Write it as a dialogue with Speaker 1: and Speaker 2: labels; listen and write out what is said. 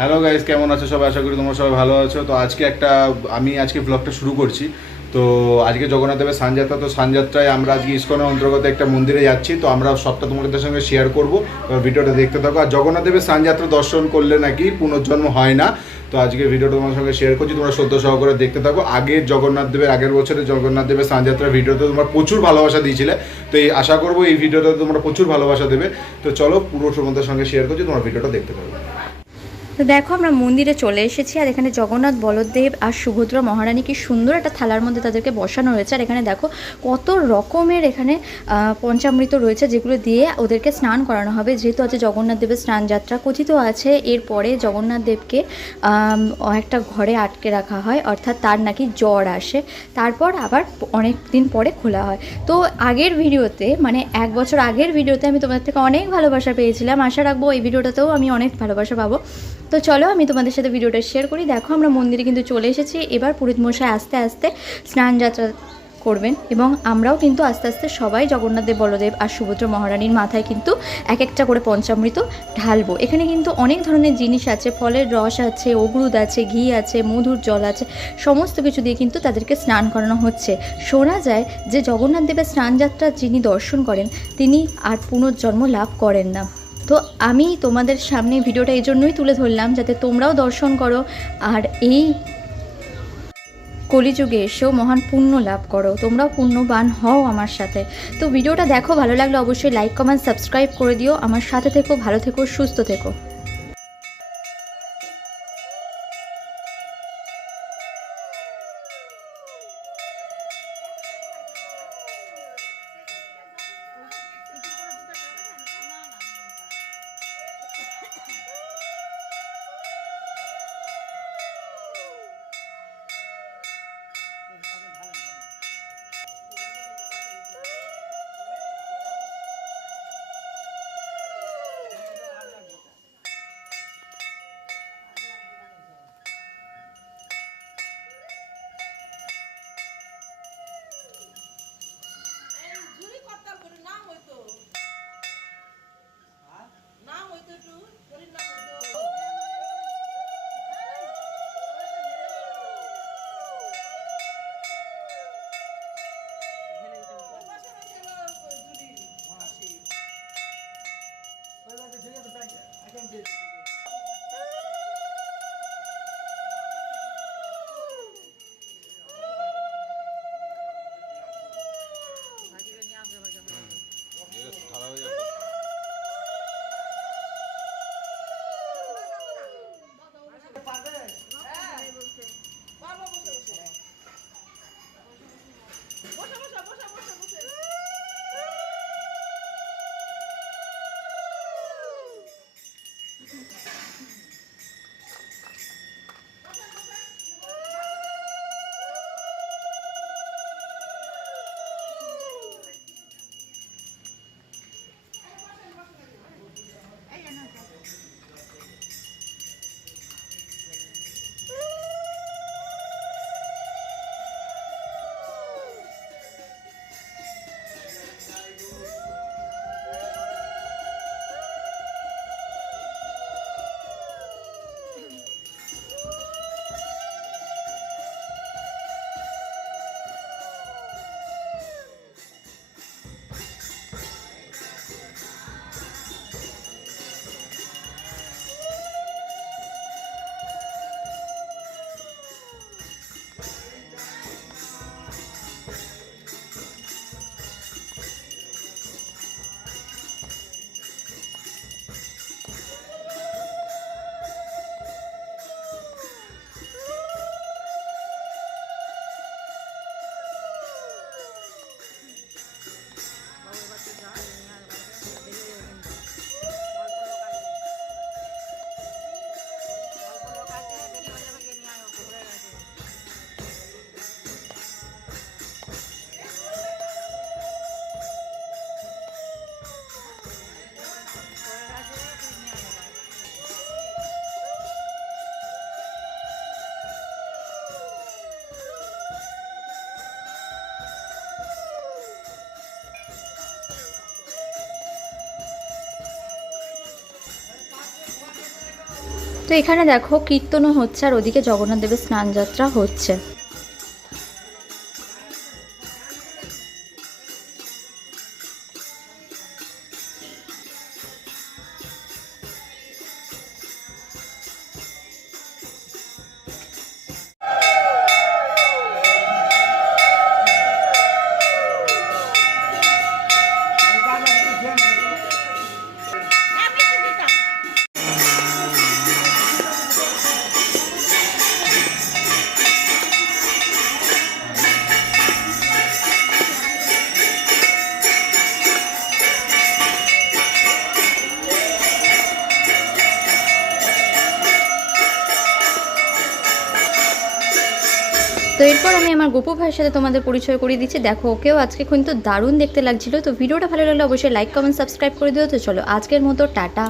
Speaker 1: Hello guys কেমন আছো সবাই? আশা করি তোমরা সবাই ভালো আছো। তো আজকে একটা, আমি আজকে ব্লগটা শুরু করছি। তো আজকে জগন্নাথ দেবের সানযাত্রা, তো সানযাত্রায় আমরা আজকে ইস্কনের অন্তর্গত একটা মন্দিরে যাচ্ছি। তো আমরা সবটা তোমাদের সঙ্গে শেয়ার করব। ভিডিওটা দেখতে থাকো। আর জগন্নাথ দেবের সানযাত্রা দর্শন করলে নাকি পুনর্জন্ম হয় না। তো আজকে ভিডিওটা তোমার সঙ্গে শেয়ার করছি। তোমরা সদ্য সহকারে দেখতে থাকো। আগের জগন্নাথ দেবের, আগের বছরের জগন্নাথ দেবের সানযাত্রার ভিডিওতে তোমরা প্রচুর ভালোবাসা দিয়েছিলে। তো এই আশা করব এই ভিডিওটা তোমরা প্রচুর ভালোবাসা দেবে। তো চলো পুরো তোমাদের সঙ্গে শেয়ার করছি। তোমরা ভিডিওটা দেখতে থাকো।
Speaker 2: তো দেখো, আমরা মন্দিরে চলে এসেছি, আর এখানে জগন্নাথ, বলদেব আর সুভদ্রা মহারানী কি সুন্দর একটা থালার মধ্যে তাদেরকে বসানো হয়েছে আর এখানে দেখো, কত রকমের এখানে পঞ্চামৃত রয়েছে, যেগুলো দিয়ে ওদেরকে স্নান করানো হবে। যেহেতু আছে জগন্নাথ দেবের স্নান যাত্রা কথিত আছে, এরপরে জগন্নাথ দেবকে একটা ঘরে আটকে রাখা হয়, অর্থাৎ তার নাকি জ্বর আসে। তারপর আবার অনেক দিন পরে খোলা হয়। তো আগের ভিডিওতে মানে এক বছর আগের ভিডিওতে আমি তোমাদের থেকে অনেক ভালোবাসা পেয়েছিলাম। আশা রাখব এই ভিডিওটাতেও আমি অনেক ভালোবাসা পাবো। তো চলো আমি তোমাদের সাথে ভিডিওটা শেয়ার করি। দেখো, আমরা মন্দিরে কিন্তু চলে এসেছি। এবার পুরীত মশাই আস্তে আস্তে স্নান যাত্রা করবেন এবং আমরাও কিন্তু আস্তে আস্তে সবাই জগন্নাথ দেব, বলদেব আর সুভদ্র মহারানীর মাথায় কিন্তু এক একটা করে পঞ্চামৃত ঢালবো। এখানে কিন্তু অনেক ধরনের জিনিস আছে, ফলের রস আছে অগরুদ আছে, ঘি আছে, মধুর জল আছে, সমস্ত কিছু দিয়ে কিন্তু তাদেরকে স্নান করানো হচ্ছে। শোনা যায় যে জগন্নাথ দেবের স্নান যাত্রা যিনি দর্শন করেন, তিনি আর পুনর্জন্ম লাভ করেন না। তো আমি তোমাদের সামনে ভিডিওটা এই জন্যই তুলে ধরলাম যাতে তোমরাও দর্শন করো আর এই কলিযুগে এসেও মহান পুণ্য লাভ করো। তোমরাও পুণ্যবান হও আমার সাথে। তো ভিডিওটা দেখো, ভালো লাগলে অবশ্যই লাইক কমেন্ট সাবস্ক্রাইব করে দিও। আমার সাথে থেকো, ভালো থেকো, সুস্থ থেকো।
Speaker 3: பாக்க
Speaker 2: তো এখানে দেখো কীর্তনও হচ্ছে আর ওদিকে জগন্নাথ দেবের স্নানযাত্রা হচ্ছে। তো এরপর আমি আমার গোপু ভাইয়ের সাথে তোমাদের পরিচয় করিয়ে দিচ্ছি। দেখো, ওকেও আজকে কিন্তু দারুণ দেখতে লাগছিল। তো ভিডিওটা ভালো লাগলে অবশ্যই লাইক কমেন্ট সাবস্ক্রাইব করে দিও। তো চলো, আজকের মতো, টাটা।